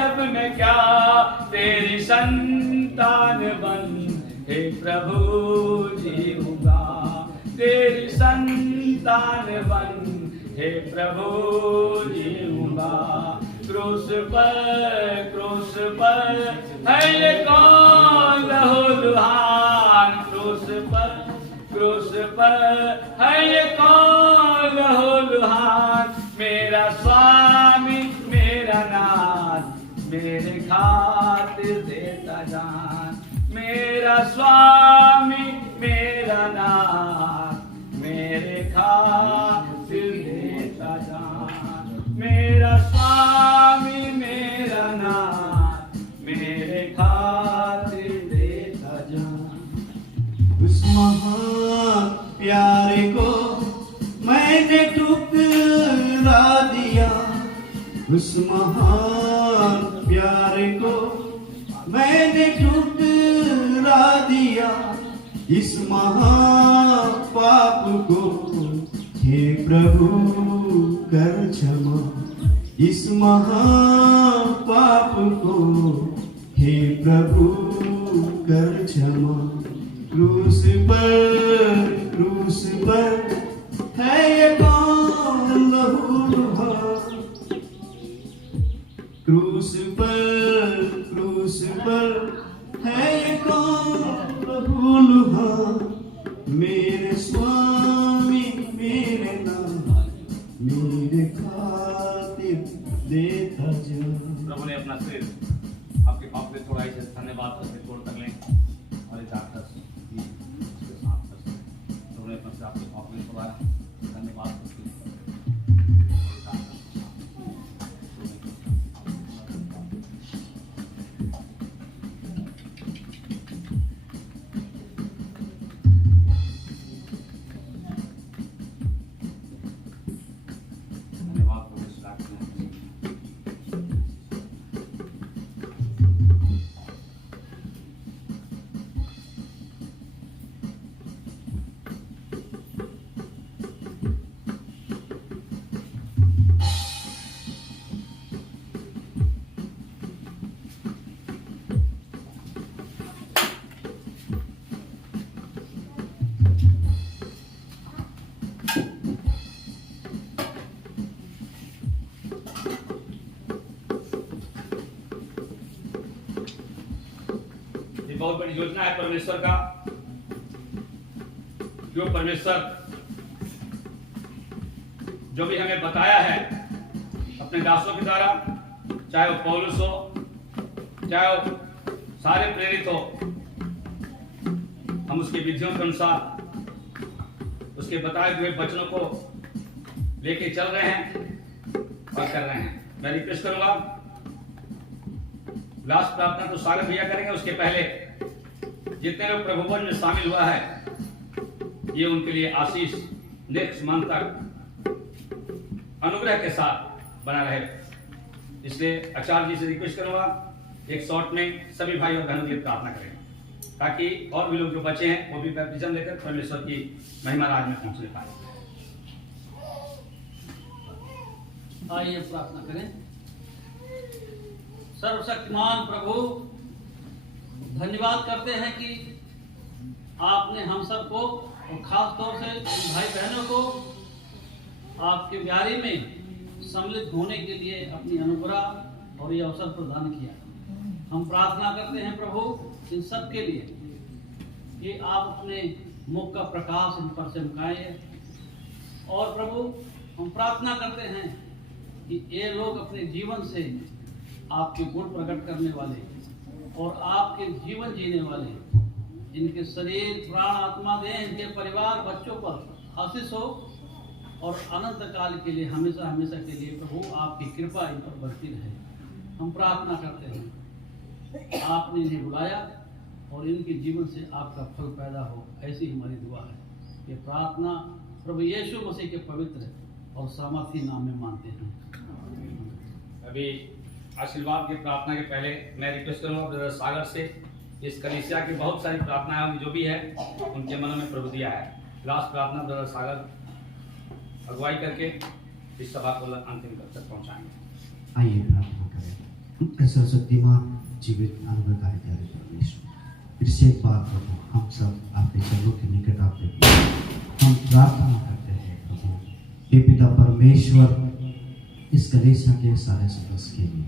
अब मैं क्या। तेरी संतान बन हे प्रभु जीऊंगा, तेरी संतान बन हे प्रभु जीऊंगा। क्रूस पर है ये कौन लहूलुहान, क्रूस पर है ये कौन लहूलुहान। मेरा स्वामी मेरा नाथ मेरे खातिर देता जान, मेरा स्वामी मेरा नाथ मेरे खातिर देता जान, मेरा स्वामी मेरा नाथ मेरे खातिर देता जान। उस महान प्यारे को मैंने ठुकरा दिया, उस महान प्यारे को मैंने ठुकरा दिया। इस महापाप को हे प्रभु कर क्षमा, इस महापाप को हे प्रभु कर क्षमा। क्रूस पर है ये कौन लहूलुहान, क्रूस पर है ये कौन लहूलुहान। मेरे स्वामी मेरे नाथ मेरे खातिर देता जा। प्रभु ने अपना सिर आपके पाप पे थोड़ा ही धन्यवाद करके छोड़ कर लें और एक आकर उसके साथ कर सकते। प्रभु ने अपना सिर आपके पाप पे थोड़ा धन्यवाद करके बड़ी योजना है परमेश्वर का, जो परमेश्वर जो भी हमें बताया है अपने दासों के द्वारा, चाहे वो पौलुस हो, चाहे वो सारे प्रेरित हो, हम उसकी विधियों के अनुसार उसके बताए हुए वचनों को लेके चल रहे हैं और कर रहे हैं। मैं रिक्वेस्ट करूंगा, लास्ट प्रार्थना तो सागर भैया करेंगे, उसके पहले जितने लोग प्रभु भोज में शामिल हुआ है, ये उनके लिए आशीष नेक्स्ट मंथ तक अनुग्रह के साथ बना रहे। इसलिए आचार्य जी से रिक्वेस्ट करूंगा, एक शॉर्ट में सभी भाई और बहनों की प्रार्थना करें, ताकि और भी लोग जो बचे हैं वो भी बैप्टिज्म लेकर परमेश्वर की महिमा राज में पहुंचने पाए। आइए प्रार्थना करें। सर्वशक्तिमान प्रभु, धन्यवाद करते हैं कि आपने हम सबको और खास तौर से भाई बहनों को आपके व्यारी में सम्मिलित होने के लिए अपनी अनुग्रह और ये अवसर प्रदान किया। हम प्रार्थना करते हैं प्रभु इन सब के लिए कि आप अपने मुख का प्रकाश इन पर चमकाएं, और प्रभु हम प्रार्थना करते हैं कि ये लोग अपने जीवन से आपके गुण प्रकट करने वाले और आपके जीवन जीने वाले, जिनके शरीर प्राण आत्मा देह, इनके परिवार बच्चों पर आशीष हो और अनंत काल के लिए हमेशा हमेशा के लिए प्रभु आपकी कृपा इन पर बढ़ती रहे। हम प्रार्थना करते हैं आपने इन्हें बुलाया और इनके जीवन से आपका फल पैदा हो, ऐसी हमारी दुआ है। ये प्रार्थना प्रभु यीशु मसीह के पवित्र और सामर्थी नाम में मानते हैं। अभी आशीर्वाद की प्रार्थना के पहले मैं रिक्वेस्ट करूंगा ब्रदर सागर से, इस कलीसिया की बहुत सारी प्रार्थनाएं जो भी है उनके मनों में प्रभु दिया है। लास्ट प्रार्थना ब्रदर सागर अगुवाई करके इस सभा को अंतिम तक पहुंचाएंगे। आइए प्रार्थना करें। सर्वशक्तिमान जीवित अनुग्रहकारी प्यारे परमेश्वर, फिर से एक बार प्रभु हम सब आपके चरणों के निकट आते हैं, हम प्रार्थना करते हैं प्रभु, हे पिता परमेश्वर, इस कलीसिया के सारे सदस्य के लिए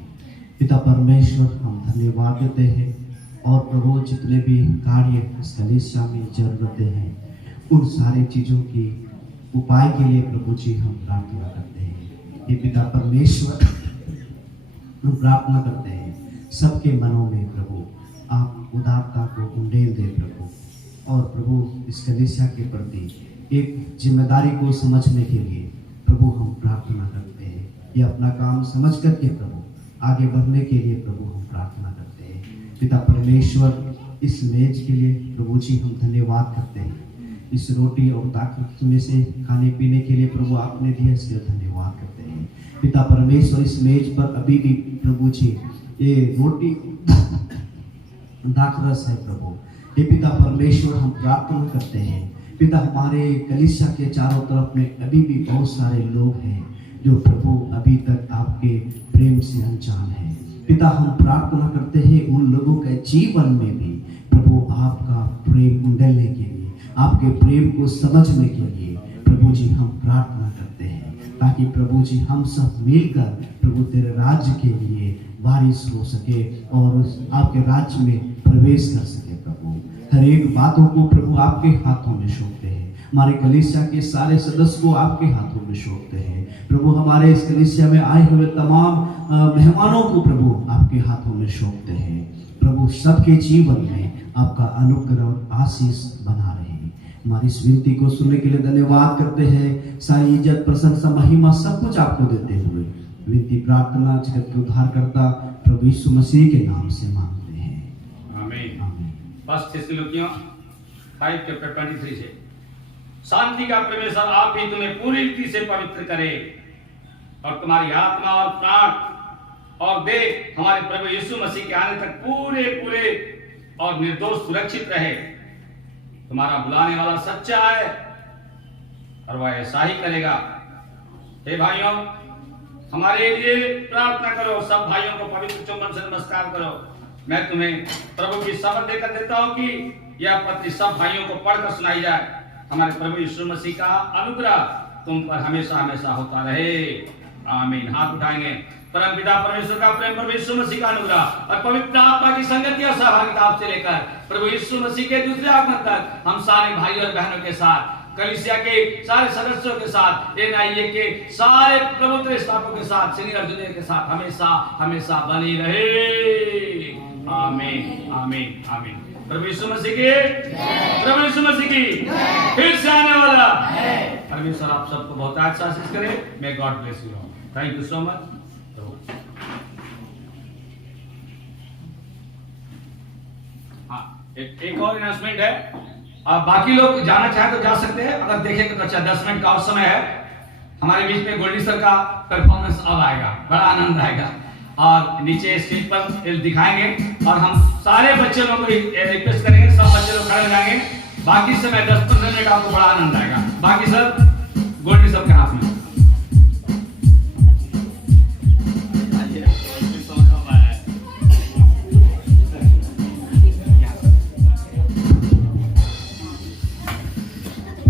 पिता परमेश्वर हम धन्यवाद देते हैं, और प्रभु जितने भी कार्य इस कलीसिया में जरूरतें हैं उन सारी चीज़ों की उपाय के लिए प्रभु जी हम प्रार्थना करते हैं। हे पिता परमेश्वर, हम प्रार्थना करते हैं सबके मनों में प्रभु आप उदारता को उंडेल दे प्रभु, और प्रभु इस कलीसिया के प्रति एक जिम्मेदारी को समझने के लिए प्रभु हम प्रार्थना करते हैं। ये अपना काम समझ करके प्रभु आगे बढ़ने के लिए प्रभु हम प्रार्थना करते हैं। पिता परमेश्वर, इस मेज के लिए प्रभु जी हम धन्यवाद करते हैं। इस रोटी और ताकत में से खाने पीने के लिए प्रभु आपने दिया, इसलिए धन्यवाद करते हैं। पिता परमेश्वर, इस मेज पर अभी भी प्रभु जी ये रोटी दाखरस है प्रभु। हे पिता परमेश्वर, हम प्रार्थना करते हैं पिता, हमारे कलीसिया के चारों तरफ में अभी भी बहुत सारे लोग हैं जो प्रभु अभी तक आपके प्रेम से अनजान है। पिता, हम प्रार्थना करते हैं उन लोगों के जीवन में भी प्रभु आपका प्रेम उंडेलने के लिए, आपके प्रेम को समझने के लिए प्रभु जी हम प्रार्थना करते हैं, ताकि प्रभु जी हम सब मिलकर प्रभु तेरे राज्य के लिए वारिस हो सके और उस आपके राज्य में प्रवेश कर सके। प्रभु हर एक बातों को प्रभु आपके हाथों में सौंपते हैं, हमारे कलीसिया के सारे सदस्य को आपके हाथों में सौंपते हैं। प्रभु हमारे इस कलीसिया में आए हुए तमाम मेहमानों को प्रभु आपके हाथों में सौंपते हैं। प्रभु सबके जीवन में आपका अनुग्रह और आशीष बना रहे। हमारी इस विनती को सुनने के लिए धन्यवाद करते हैं। सारी इज्जत, प्रशंसा, महिमा सब कुछ आपको देते हुए विनती प्रार्थना जगत के उद्धारकर्ता प्रभु यीशु मसीह के नाम से मांगते हैं, आमीन। आमीन। फर्स्ट थिस्सलुनीकियों 5:23 से, शांति का परमेश्वर आप भी तुम्हें पूरी रीति से पवित्र करे और तुम्हारी आत्मा और प्राण और देह हमारे प्रभु यीशु मसीह के आने तक पूरे पूरे और निर्दोष सुरक्षित रहे। तुम्हारा बुलाने वाला सच्चा है और वह ऐसा ही करेगा। हे भाइयों, हमारे लिए प्रार्थना करो। सब भाइयों को पवित्र चुंबन से नमस्कार करो। मैं तुम्हें प्रभु की शपथ देकर देता हूं कि यह पत्री सब भाइयों को पढ़कर सुनाई जाए। हमारे प्रभु यीशु मसीह का अनुग्रह तुम पर हमेशा हमेशा होता रहे। आमीन। हाथ उठाएंगे। परम पिता परमेश्वर का प्रेम, प्रभु यीशु मसीह का अनुग्रह और पवित्र आत्मा की संगति और सहभागिता आपसे लेकर प्रभु यीशु मसीह के दूसरे आगमन तक हम सारे भाई और बहनों के साथ, कलीसिया के सारे सदस्यों के साथ, एनआईए के सारे प्रभुत्व स्थापकों के साथ, सीनियर जूनियर के साथ हमेशा हमेशा बनी रहे। आमीन आमीन आमीन। प्रभु यीशु मसीह की, प्रभु यीशु मसीह की फिर से आने वाला परमेश्वर आप सबको बहुत अच्छा आशीष करे। May God bless you all. Thank you so much. एक और अनाउंसमेंट है। बाकी लोग जाना चाहे तो जा सकते हैं, अगर देखेंगे तो अच्छा 10 मिनट का और समय है। हमारे बीच में गोल्डी सर का परफॉर्मेंस अब आएगा, बड़ा आनंद आएगा और नीचे स्टेज पर दिखाएंगे और हम सारे बच्चे लोगों को रिक्वेस्ट करेंगे, सब बच्चे लोग खड़े हो जाएंगे। बाकी समय 10-15 मिनट आपको बड़ा आनंद आएगा। बाकी सब गोल्डी सर के हाथ में।